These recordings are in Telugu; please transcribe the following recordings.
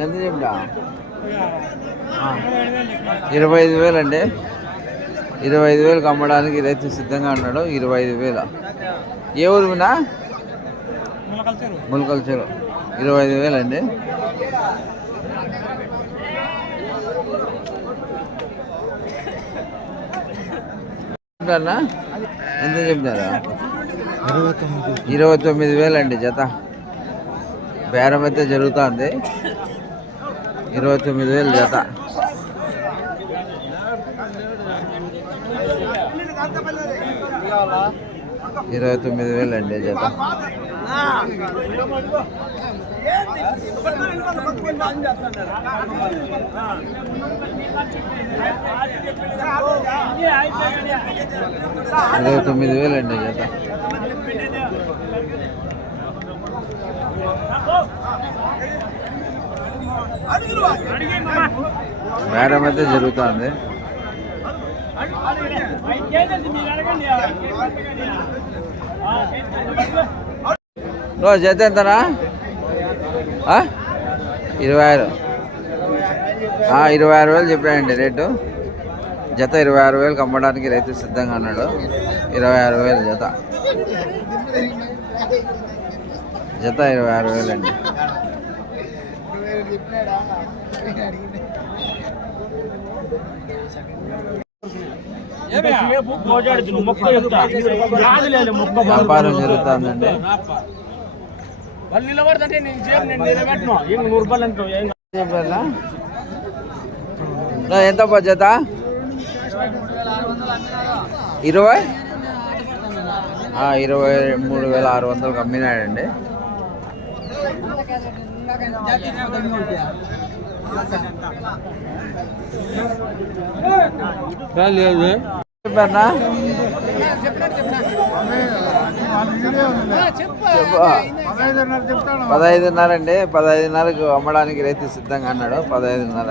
ఎంత చెప్తా ఇరవై ఐదు వేలు అండి. ఇరవై ఐదు వేలకు అమ్మడానికి రైతు సిద్ధంగా ఉన్నాడు. ఇరవై ఐదు వేల. ఏ ఊరు వినా ములకల్ చెరువు. ఇరవై ఐదు వేలు అండి. ఎంత చెప్తారా ఇరవై తొమ్మిది వేలు అండి జత. బేరం అయితే జరుగుతుంది. ఇరవై తొమ్మిది వేలు జత. ఇరవై తొమ్మిది వేలు అండి జత. ఇరవై తొమ్మిది వేలు అండి జత. బేరం అయితే జరుగుతుంది. ఓ జత ఎంతనా ఇరవై ఆరు ఇరవై ఆరు వేలు చెప్పాడండి రేటు. జత ఇరవై ఆరు వేలకు అమ్మడానికి రైతు సిద్ధంగా ఉన్నాడు. ఇరవై ఆరు వేలు జత. జత ఇరవై ఆరు వేలు అండి వ్యాపారం జరుగుతుందండి. వాళ్ళు నిలబడదంటే నేను చేయను నేను నిలబెట్టను. ఏం నూరు రూపాయలు అంటావు? ఏం చెప్పారా నా ఎంత జత? ఇరవై? ఇరవై మూడు వేల ఆరు వందలకు అమ్మినాడండి. చెప్పారా పదహైదున్నర అండి పదహైదున్నరకు అమ్మడానికి రైతు సిద్ధంగా అన్నాడు పదహైదున్నర.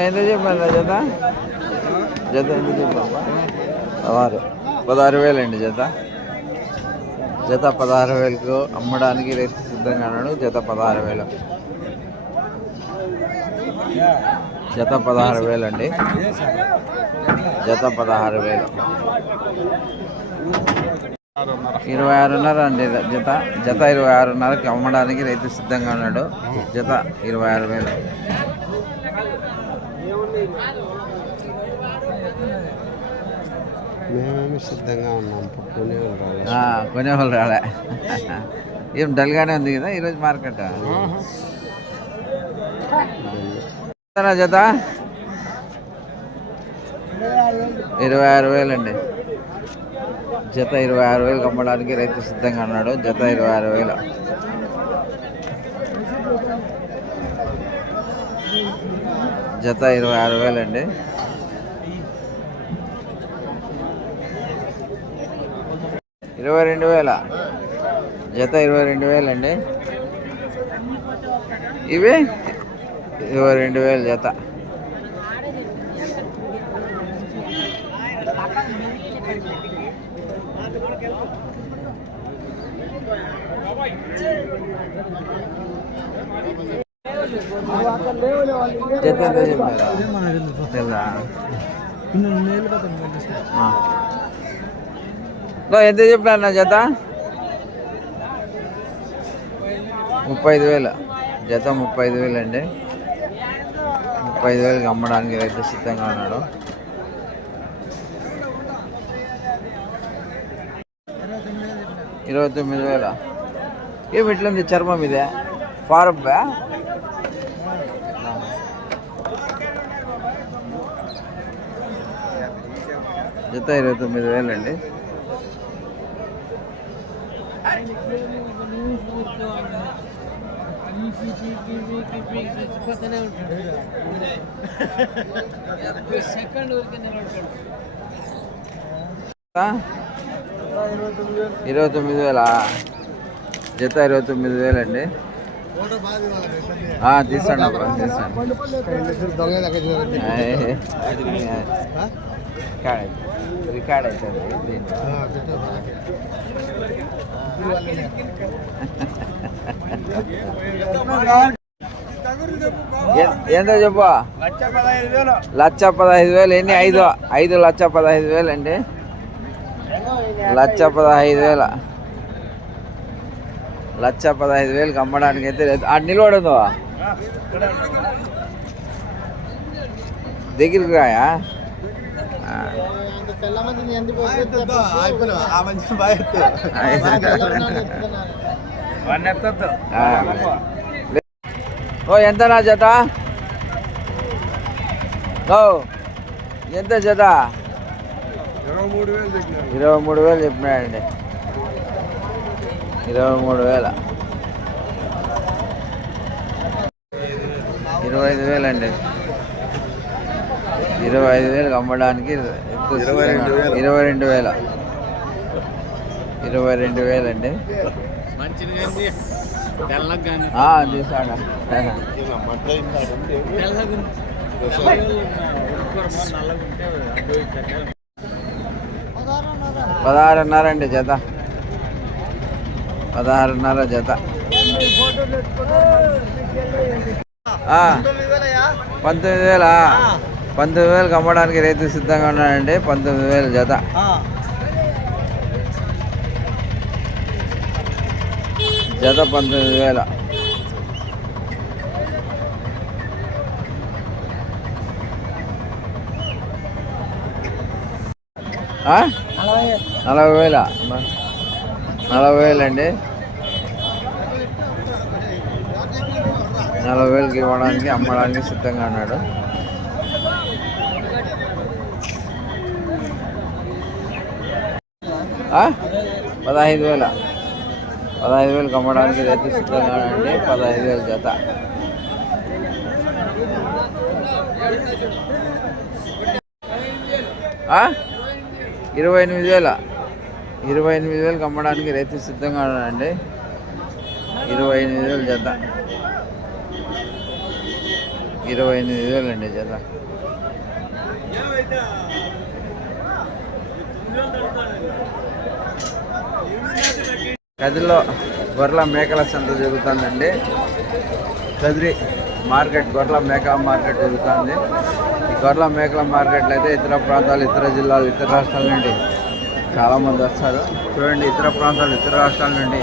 ఎంత చెప్పాను జత? జత ఎంత చెప్పాను పదహారు. పదహారు వేలు అండి జత. జత పదహారు వేలకు అమ్మడానికి రైతు సిద్ధంగా అన్నాడు జత పదహారు వేలు. జత పదహారు వేలు అండి. జత పదహారు వేలు. ఇరవై ఆరున్నర అండి జత. జత ఇరవై ఆరున్నరకి అమ్మడానికి రైతు సిద్ధంగా ఉన్నాడు. జత ఇరవై ఆరు వేలు. మేమేమి సిద్ధంగా ఉన్నాం. ఉండాలి ఆ, కొనేవాళ్ళు రాలే. ఏం డల్గానే ఉంది కదా ఈరోజు మార్కెట్? జత? ఇరవై ఆరు వేలు అండి జత ఇరవై ఆరు వేలు కమ్మడానికి రైతు సిద్ధంగా ఉన్నాడు. జత ఇరవై ఆరు వేలు. జత ఇరవై ఆరు వేలు అండి ఇరవై రెండు వేల. జత ఇరవై రెండు వేలు అండి. ఇవి? ఇరవై రెండు వేలు జత. జత ఎంత చెప్పారా. లో ఎంత చెప్పాను జత? ముప్పై ఐదు వేల. జత ముప్పై ఐదు వేలు అండి. ముప్పై ఐదు వేలకి అమ్మడానికి రైతు సిద్ధంగా ఉన్నాడు. ఇరవై తొమ్మిది వేల. ఏమి ఇట్లుంది చర్మం ఇదే? ఫారబ్బా జత ఇరవై తొమ్మిది వేలండి ఇరవై తొమ్మిది వేలా? జత ఇరవై తొమ్మిది తీస్తాను అబ్బా తీస్తాను ఆయ్. రికార్డ్ అవుతుంది. ఎంతో చెప్పు. లక్ష పదహైదు వేలు ఎన్ని? ఐదు ఐదు లక్ష పదహైదు వేలు అండి లక్ష పదహైదు వేల. లక్ష పదహైదు వేలకు అమ్మడానికి అయితే లేదు. ఆ నిలబడదు దగ్గరికి రాయా. ఓ ఎంత నా జత? ఓ ఎంత జత? ఇరవై మూడు వేలు చెప్పినారు. ఇరవై మూడు వేలు చెప్పినాడండి. ఇరవై మూడు వేల. ఇరవై ఐదు వేలు అండి ఇరవై ఐదు వేలకు అమ్మడానికి ఎక్కువ ఇరవై రెండు వేలు. ఇరవై రెండు వేల వేలు పదహారున్నర అండి జత. పదహారున్నర జత. ఆ, పంతొమ్మిది వేల పంతొమ్మిది వేలకు అమ్మడానికి రైతు సిద్ధంగా ఉన్నాడండి పంతొమ్మిది వేలు జత. జత పంతొమ్మిది వేల ఆ? నలభై వేల నలభై వేలండి నలభై వేలకి ఇవ్వడానికి అమ్మడానికి సిద్ధంగా ఉన్నాడు ఆ? పదహైదు వేల పదహైదు వేలకు అమ్మడానికి రైతు సిద్ధంగా అంటే పదహైదు వేల జత. ఇరవై ఎనిమిది వేల. ఇరవై ఎనిమిది వేలకు అమ్మడానికి రైతు సిద్ధంగా ఉన్నాడండి ఇరవై ఎనిమిది వేలు జత. ఇరవై ఎనిమిది వేలు అండి జత. కదిలో గొర్రెల మేకల సంత జరుగుతుందండి. కదిరి మార్కెట్ గొర్రెల మేకల మార్కెట్ జరుగుతుంది. ఈ గొర్రెల మేకల మార్కెట్లో అయితే ఇతర ప్రాంతాలు ఇతర జిల్లాలు ఇతర రాష్ట్రాల నుండి చాలామంది వస్తారు. చూడండి ఇతర ప్రాంతాలు ఇతర రాష్ట్రాల నుండి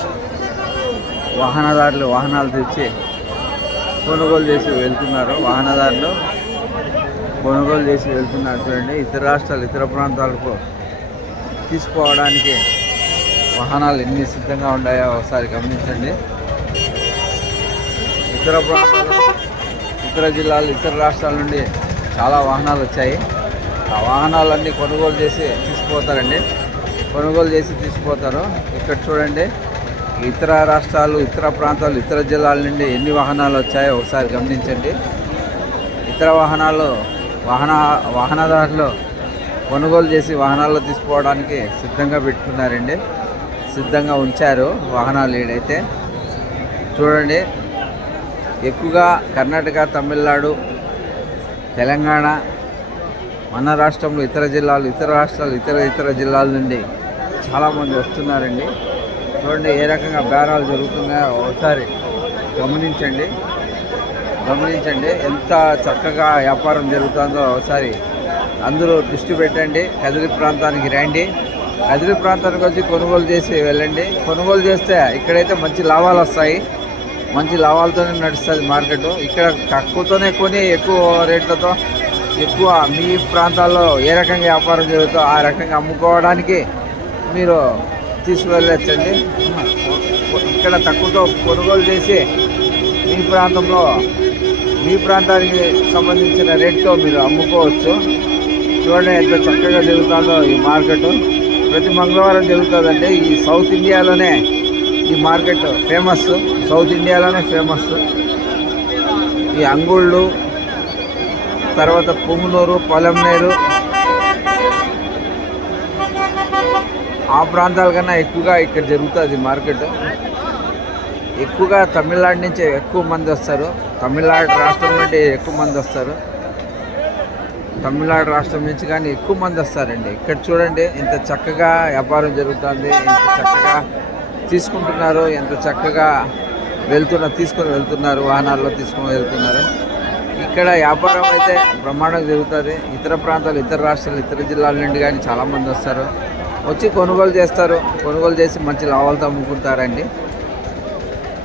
వాహనదారులు వాహనాలు తెచ్చి కొనుగోలు చేసి వెళ్తున్నారు. వాహనదారులు కొనుగోలు చేసి వెళ్తున్నారు. చూడండి ఇతర రాష్ట్రాలు ఇతర ప్రాంతాలకు తీసుకోవడానికి వాహనాలు ఎన్ని సిద్ధంగా ఉన్నాయో ఒకసారి గమనించండి. ఇతర ప్రాంతాలు ఇతర జిల్లాలు ఇతర రాష్ట్రాల నుండి చాలా వాహనాలు వచ్చాయి. ఆ వాహనాలన్నీ కొనుగోలు చేసి తీసుకుపోతారండి. కొనుగోలు చేసి తీసుకుపోతారు. ఇక్కడ చూడండి. ఇతర రాష్ట్రాలు ఇతర ప్రాంతాలు ఇతర జిల్లాల నుండి ఎన్ని వాహనాలు వచ్చాయో ఒకసారి గమనించండి. ఇతర వాహనాలు వాహన వాహనదారులు కొనుగోలు చేసి వాహనాల్లో తీసుకోవడానికి సిద్ధంగా పెట్టుకున్నారండి. సిద్ధంగా ఉంచారు వాహనాలు ఏడైతే చూడండి ఎక్కువగా కర్ణాటక తమిళనాడు తెలంగాణ మన రాష్ట్రంలో ఇతర జిల్లాలు ఇతర రాష్ట్రాలు ఇతర ఇతర జిల్లాల నుండి చాలామంది వస్తున్నారండి. చూడండి ఏ రకంగా బేరాలు జరుగుతున్నాయో ఒకసారి గమనించండి. గమనించండి ఎంత చక్కగా వ్యాపారం జరుగుతుందో ఒకసారి అందరూ దృష్టి పెట్టండి. కదిరి ప్రాంతానికి రండి. కదిరి ప్రాంతానికి వచ్చి కొనుగోలు చేసి వెళ్ళండి. కొనుగోలు చేస్తే ఇక్కడైతే మంచి లాభాలు వస్తాయి. మంచి లాభాలతోనే నడుస్తుంది మార్కెట్. ఇక్కడ తక్కువతోనే కొని ఎక్కువ రేట్లతో ఎక్కువ మీ ప్రాంతాల్లో ఏ రకంగా వ్యాపారం జరుగుతుందో ఆ రకంగా అమ్ముకోవడానికి మీరు తీసుకువెళ్ళచ్చండి. ఇక్కడ తక్కువతో కొనుగోలు చేసి మీ ప్రాంతంలో మీ ప్రాంతానికి సంబంధించిన రేట్తో మీరు అమ్ముకోవచ్చు. చూడండి ఎంత చక్కగా జరుగుతుందో ఈ మార్కెట్. ప్రతి మంగళవారం జరుగుతుందండి ఈ సౌత్ ఇండియాలోనే ఈ మార్కెట్ ఫేమస్ సౌత్ ఇండియాలోనే ఫేమస్. ఈ అంగుళ్ళు తర్వాత పుంగునూరు పొలంనేరు. ఆ ప్రాంతాల కన్నా ఎక్కువగా ఇక్కడ జరుగుతుంది మార్కెట్. ఎక్కువగా తమిళనాడు నుంచి ఎక్కువ మంది వస్తారు. తమిళనాడు రాష్ట్రం నుండి ఎక్కువ మంది వస్తారు. తమిళనాడు రాష్ట్రం నుంచి కానీ ఎక్కువ మంది వస్తారండి. ఇక్కడ చూడండి ఇంత చక్కగా వ్యాపారం జరుగుతుంది ఎంత చక్కగా తీసుకుంటున్నారు ఎంత చక్కగా వెళ్తున్న తీసుకొని వెళ్తున్నారు వాహనాల్లో తీసుకొని వెళ్తున్నారు. ఇక్కడ వ్యాపారం అయితే బ్రహ్మాండంగా జరుగుతుంది. ఇతర ప్రాంతాలు ఇతర రాష్ట్రాలు ఇతర జిల్లాల నుండి కానీ చాలామంది వస్తారు. వచ్చి కొనుగోలు చేస్తారు. కొనుగోలు చేసి మంచి లాభాలతో అమ్ముకుంటారండి.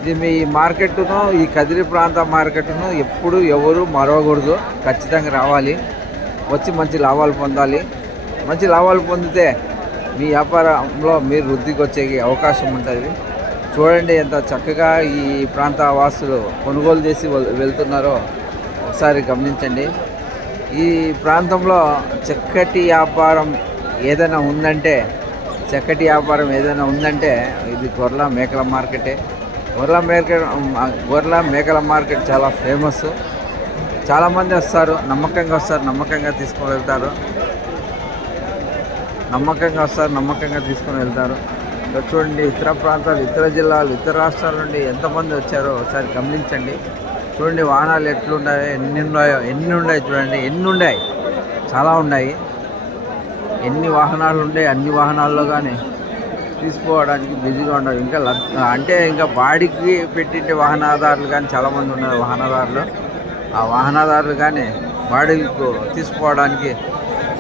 ఇది మీ మార్కెట్ను ఈ కదిరి ప్రాంత మార్కెట్ను ఎప్పుడు ఎవరు మరవకూడదు. ఖచ్చితంగా రావాలి. వచ్చి మంచి లాభాలు పొందాలి. మంచి లాభాలు పొందితే మీ వ్యాపారంలో మీరు వృద్ధికి వచ్చే అవకాశం ఉంటుంది. చూడండి ఎంత చక్కగా ఈ ప్రాంత వాసులు కొనుగోలు చేసి వెళ్తున్నారో ఒకసారి గమనించండి. ఈ ప్రాంతంలో చక్కటి వ్యాపారం ఏదైనా ఉందంటే చక్కటి వ్యాపారం ఏదైనా ఉందంటే ఇది గొర్రెల మేకల మార్కెటే. గొర్రెల మేక గొర్రెల మేకల మార్కెట్ చాలా ఫేమస్ చాలామంది వస్తారు నమ్మకంగా వస్తారు నమ్మకంగా తీసుకొని వెళ్తారు. నమ్మకంగా వస్తారు నమ్మకంగా తీసుకొని వెళ్తారు. చూడండి ఇతర ప్రాంతాలు ఇతర జిల్లాలు ఇతర రాష్ట్రాల నుండి ఎంతమంది వచ్చారో ఒకసారి గమనించండి. చూడండి వాహనాలు ఎట్లున్నాయో ఎన్ని ఉన్నాయో ఎన్ని ఉన్నాయి చూడండి ఎన్ని ఉన్నాయి చాలా ఉన్నాయి. ఎన్ని వాహనాలు ఉన్నాయి అన్ని వాహనాల్లో కానీ తీసుకోవడానికి బిజీగా ఉండవు ఇంకా అంటే ఇంకా బాడీకి పెట్టి వాహనదారులు కానీ చాలామంది ఉన్నారు వాహనదారులు. ఆ వాహనదారులు కానీ బాడీలకు తీసుకోవడానికి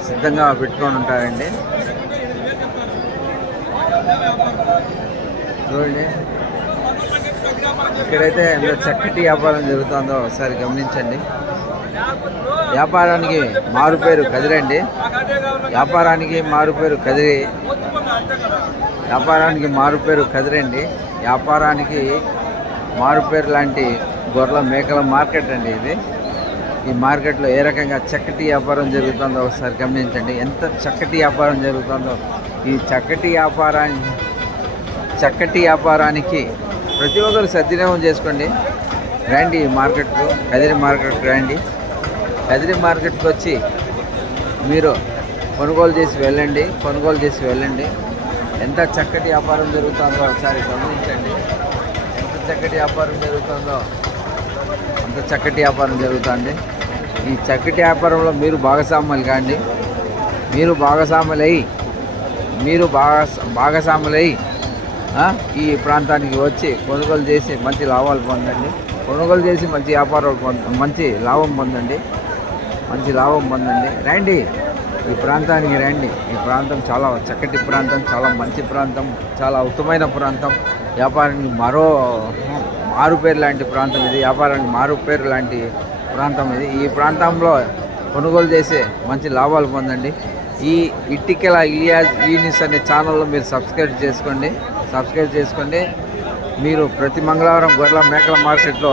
సిద్ధంగా పెట్టుకొని ఉంటారండి. చూడండి. ఇక్కడైతే ఎంత చక్కటి వ్యాపారం జరుగుతుందో ఒకసారి గమనించండి. వ్యాపారానికి మారుపేరు కదిరండి వ్యాపారానికి మారుపేరు కదిరి వ్యాపారానికి మారుపేరు కదిరండి వ్యాపారానికి మారుపేరు లాంటి గొర్రెల మేకల మార్కెట్ అండి ఇది. ఈ మార్కెట్లో ఏ రకంగా చక్కటి వ్యాపారం జరుగుతుందో ఒకసారి గమనించండి. ఎంత చక్కటి వ్యాపారం జరుగుతుందో. ఈ చక్కటి వ్యాపారాన్ని చక్కటి వ్యాపారానికి ప్రతి ఒక్కరు సద్వినియోగం చేసుకోండి. రండి ఈ మార్కెట్కు కదిరి మార్కెట్కి రండి. కదిరి మార్కెట్కి వచ్చి మీరు కొనుగోలు చేసి వెళ్ళండి కొనుగోలు చేసి వెళ్ళండి. ఎంత చక్కటి వ్యాపారం జరుగుతుందో ఒకసారి గమనించండి. ఎంత చక్కటి వ్యాపారం జరుగుతుందో. అంత చక్కటి వ్యాపారం జరుగుతుంది. ఈ చక్కటి వ్యాపారంలో మీరు భాగస్వాములు కాండి. మీరు భాగస్వాములై మీరు భాగ భాగస్వాములై ఈ ప్రాంతానికి వచ్చి కొనుగోలు చేసి మంచి లాభాలు పొందండి. కొనుగోలు చేసి మంచి వ్యాపారాలు పొంద మంచి లాభం పొందండి. మంచి లాభం పొందండి. రండి. ఈ ప్రాంతానికి రండి. ఈ ప్రాంతం చాలా చక్కటి ప్రాంతం చాలా మంచి ప్రాంతం చాలా ఉత్తమైన ప్రాంతం. వ్యాపారానికి మరో మారుపేరు లాంటి ప్రాంతం ఇది వ్యాపారానికి మారుపేరు లాంటి ప్రాంతం ఇది. ఈ ప్రాంతంలో కొనుగోలు చేసే మంచి లాభాలు పొందండి. ఈ ఇటికెల ఇలియాజ్ ఈ న్యూస్ అనే ఛానల్లో మీరు సబ్స్క్రైబ్ చేసుకోండి. సబ్స్క్రైబ్ చేసుకోండి. మీరు ప్రతి మంగళవారం గొర్రెల మేకల మార్కెట్లో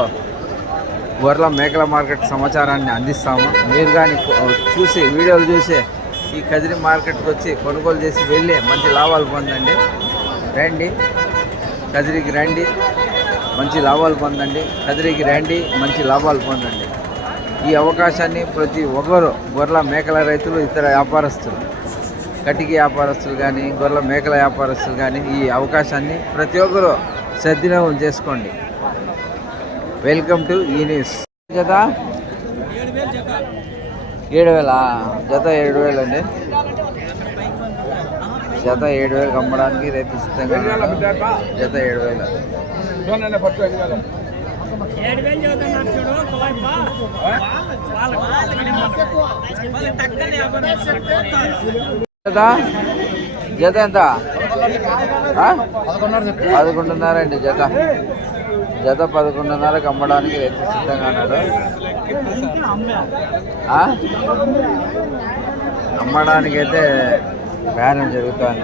గొర్రెల మేకల మార్కెట్ సమాచారాన్ని అందిస్తాము. మీరు కానీ చూసి వీడియోలు చూసి ఈ కదిరి మార్కెట్కి వచ్చి కొనుగోలు చేసి వెళ్ళి మంచి లాభాలు పొందండి. రండి. కదిరికి రండి. మంచి లాభాలు పొందండి. కదిరికి రండి మంచి లాభాలు పొందండి. ఈ అవకాశాన్ని ప్రతి ఒక్కరు గొర్రెల మేకల రైతులు ఇతర వ్యాపారస్తులు కటికి వ్యాపారస్తులు కానీ గొర్రెల మేకల వ్యాపారస్తులు కానీ ఈ అవకాశాన్ని ప్రతి ఒక్కరు సద్వినియోగం చేసుకోండి. వెల్కమ్ టు ఈ న్యూస్. జత? ఏడు వేల? జత ఏడు వేలు అండి. జత ఏడు వేలకు అమ్మడానికి రైతు సిద్ధంగా జత ఏడు వేలు. ఏడు వేలు చదువుతున్నారు చూడు జత ఎంత? ఆ? పదకొండున్నర అండి జత. జత పదకొండున్నరకు అమ్మడానికి రైతు సిద్ధంగా ఉన్నాడు. ఆ? అయితే బేరం జరుగుతుంది.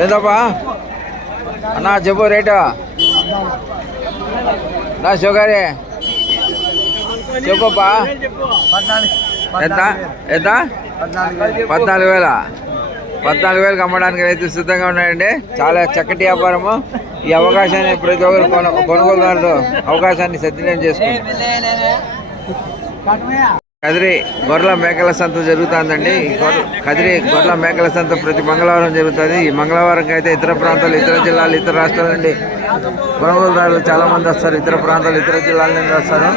ఏదబ్బా? అన్నా చెప్పు రేటు. నా షుగరే. చెప్పప్పా ఎంత? ఎంత? పద్నాలుగు వేల. పద్నాలుగు వేలకు అమ్మడానికి రైతు సిద్ధంగా ఉన్నాయండి. చాలా చక్కటి వ్యాపారము. ఈ అవకాశాన్ని ప్రతి ఒక్కరు కొన కొనుగోలుదారులు అవకాశాన్ని సద్వినియోగం చేసుకోండి. కదిరి గొర్రెల మేకల సంత జరుగుతుందండి. కదిరి గొర్రెల మేకల సంత ప్రతి మంగళవారం జరుగుతుంది. ఈ మంగళవారం అయితే ఇతర ప్రాంతాలు ఇతర జిల్లాలు ఇతర రాష్ట్రాల నుండి కొనుగోలుదారులు చాలా మంది వస్తారు. ఇతర ప్రాంతాలు ఇతర జిల్లాల నుండి వస్తారు.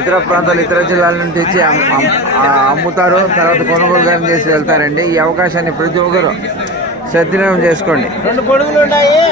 ఇతర ప్రాంతాలు ఇతర జిల్లాల నుండి తెచ్చి అమ్ముతారు. తర్వాత కొనుగోలుదారం చేసి వెళ్తారండి. ఈ అవకాశాన్ని ప్రతి ఒక్కరు సద్వినియోగం చేసుకోండి. రెండు పొడుగులు ఉన్నాయి.